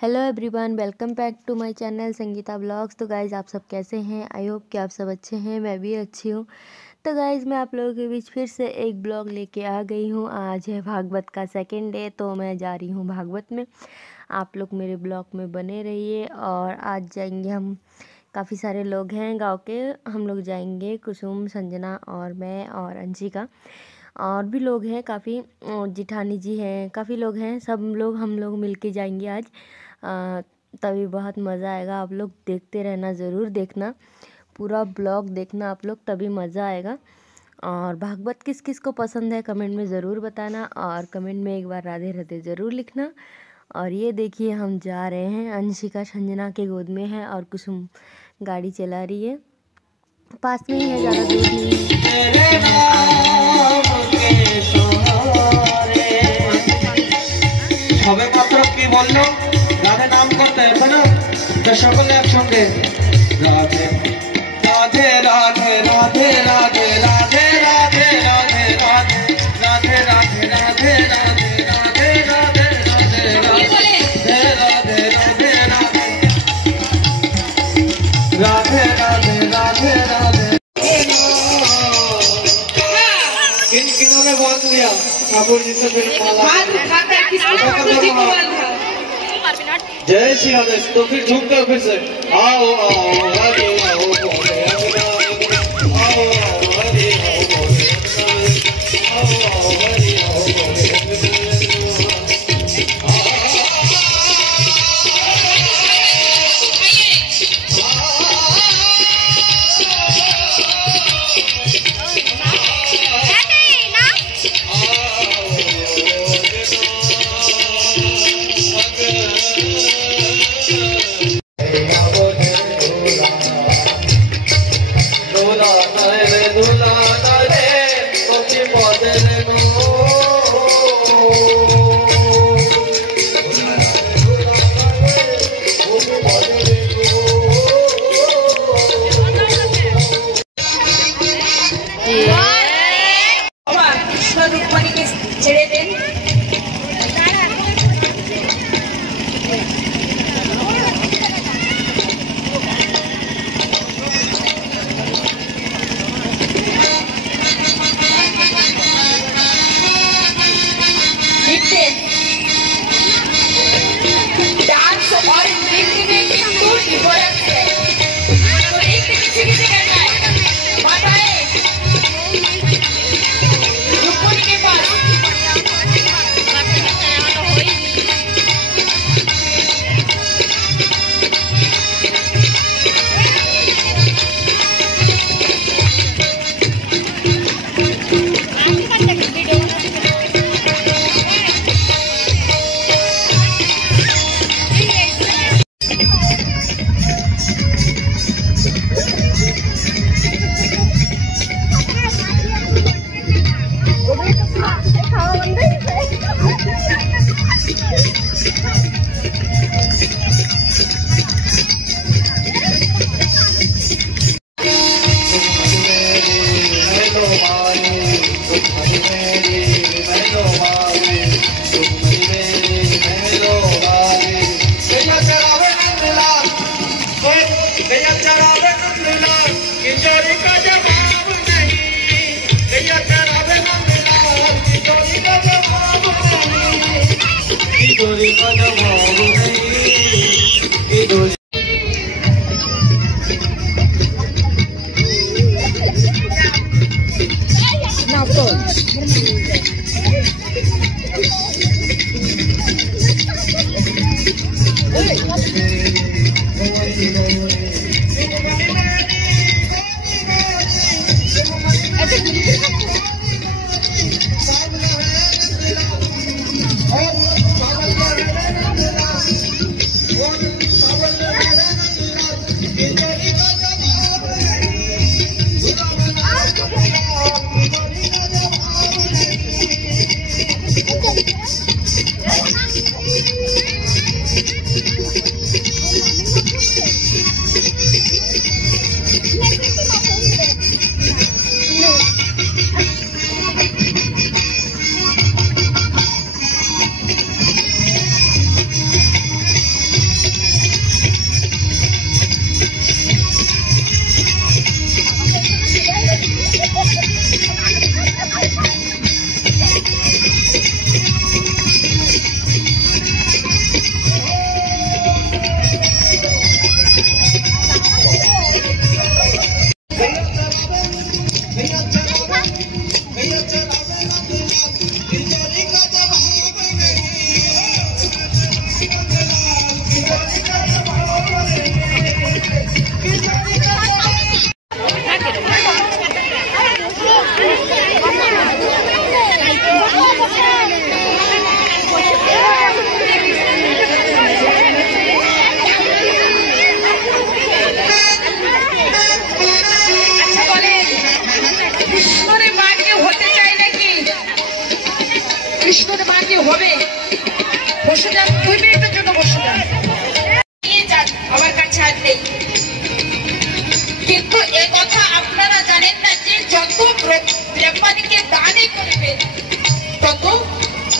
Hello everyone, welcome back to my channel Sangeeta vlogs. तो guys आप सब कैसे हैं? आई होप कि आप सब अच्छे हैं। मैं भी अच्छी हूँ। तो गाइज़ मैं आप लोगों के बीच फिर से एक ब्लॉग लेके आ गई हूँ। आज है भागवत का सेकंड डे, तो मैं जा रही हूँ भागवत में। आप लोग मेरे ब्लॉग में बने रहिए। और आज जाएंगे हम, काफ़ी सारे लोग हैं गाँव के। हम लोग जाएंगे, कुसुम, संजना और मैं और अंशिका, और भी लोग हैं काफ़ी, जिठानी जी हैं, काफ़ी लोग हैं। सब लोग हम लोग मिलके जाएंगे आज। तभी बहुत मज़ा आएगा। आप लोग देखते रहना, ज़रूर देखना, पूरा ब्लॉग देखना आप लोग, तभी मज़ा आएगा। और भागवत किस किस को पसंद है कमेंट में ज़रूर बताना, और कमेंट में एक बार राधे राधे ज़रूर लिखना। और ये देखिए हम जा रहे हैं, अंशिका संजना के गोद में है और कुसुम गाड़ी चला रही है। पास में ही है, ज़्यादा दूर नहीं है। राधे नाम करते हैं ना, तो সকলে একসঙ্গে রাধে রাধে রাধে রাধে রাধে রাধে রাধে রাধে রাধে রাধে রাধে রাধে রাধে রাধে রাধে राधे राधे राधे राधे। किन किनों ने बोल दिया ठाकुर जी से फिर जय श्री राधे। तो फिर झुक कर फिर से आओ आओ हरि आओ बोले आओ हरि आओ बोले आओ हरि आओ बोले।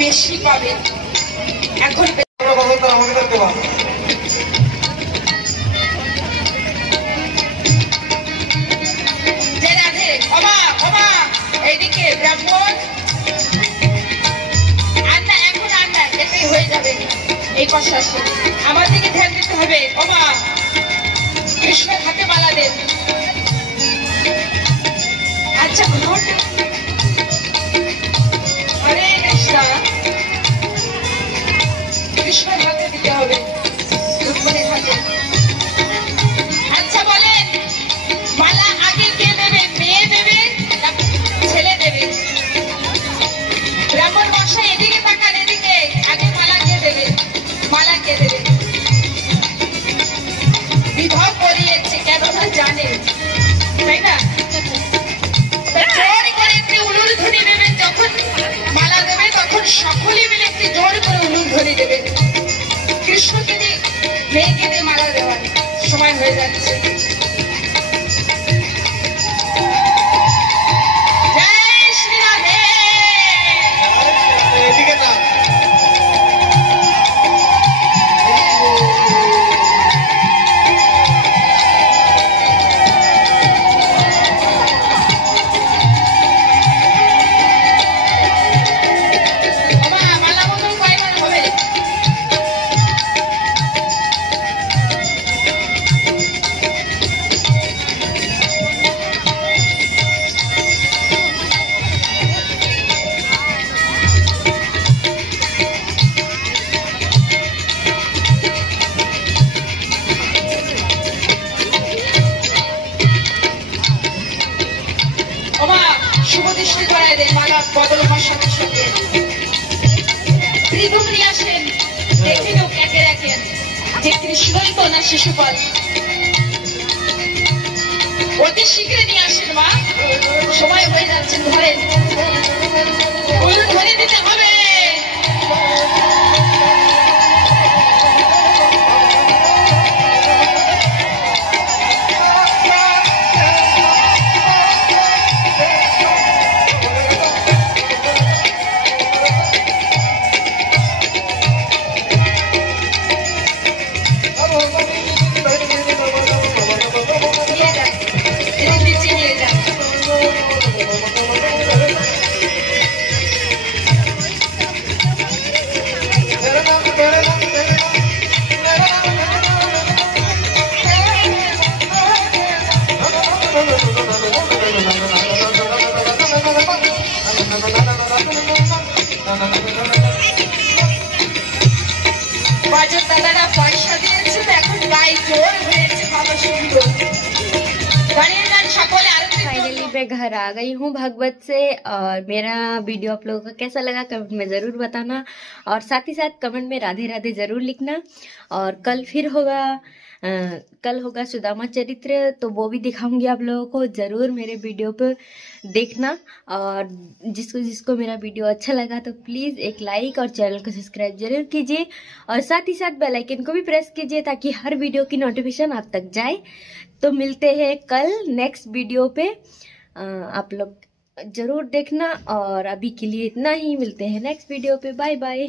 বেশি পাবেন। এখন যে রাধে ক্ষমা ক্ষমা এইদিকে ব্রাহ্মণ আন্না এখন আন্না এটাই হয়ে যাবে। এই কথা আমার দিকে ধ্যান দিতে হবে। ক্ষমা কৃষ্ণের হাতে মালা দেন। আচ্ছা ঘট হরে কৃষ্ণ কৃষ্ণের হাতে দিতে হবে, রুক্মিণীর হাতে। আচ্ছা বলেন মালা আগে কে দেবে, মেয়ে দেবে না ছেলে দেবে? ব্রাহ্মণ মশাই এদিকে তাকান, এদিকে আগে মালা কে দেবে? মালা কে দেবে? বিবাহ করিয়েছে কেন না জানে, তাই না? জোর করে একটি উলুর ধ্বনি দেবেন, যখন মালা দেবে তখন সকলে মিলে একটি জোর করে উলুর ধ্বনি দেবেন। কৃষ্ণকে দিয়ে মেয়েকে দিয়ে মালা দেওয়ার সময় হয়ে যাচ্ছে। জয় শ্রী রাধে। মালা বদল কয়বার হবে? শুভদৃষ্টি করায় দেয় মালা বদল হওয়ার সাথে সাথে। ত্রিভুব নিয়ে আসেন, দেখে লোক একে রাখেন যে কৃষ্ণই তো না শিশুপাল। অতি শীঘ্র নিয়ে আসেন মা, সময় হয়ে যাচ্ছে। ধরেন ধরে দিতে হবে। বাজার দাদারা পয়সা দিয়েছে, এখন গায়ে জোর হয়েছে। ভালো সুন্দর গানের গান সকলে। फाइनली मैं घर आ गई हूँ भागवत से, और मेरा वीडियो आप लोगों को कैसा लगा कमेंट में ज़रूर बताना, और साथ ही साथ कमेंट में राधे राधे ज़रूर लिखना। और कल होगा सुदामा चरित्र, तो वो भी दिखाऊंगी आप लोगों को। ज़रूर मेरे वीडियो पे देखना, और जिसको मेरा वीडियो अच्छा लगा तो प्लीज़ एक लाइक और चैनल को सब्सक्राइब जरूर कीजिए, और साथ ही साथ बेल आइकन को भी प्रेस कीजिए ताकि हर वीडियो की नोटिफिकेशन आप तक जाए। तो मिलते हैं कल नेक्स्ट वीडियो पे, आप लोग ज़रूर देखना। और अभी के लिए इतना ही, मिलते हैं नेक्स्ट वीडियो पे। Bye bye.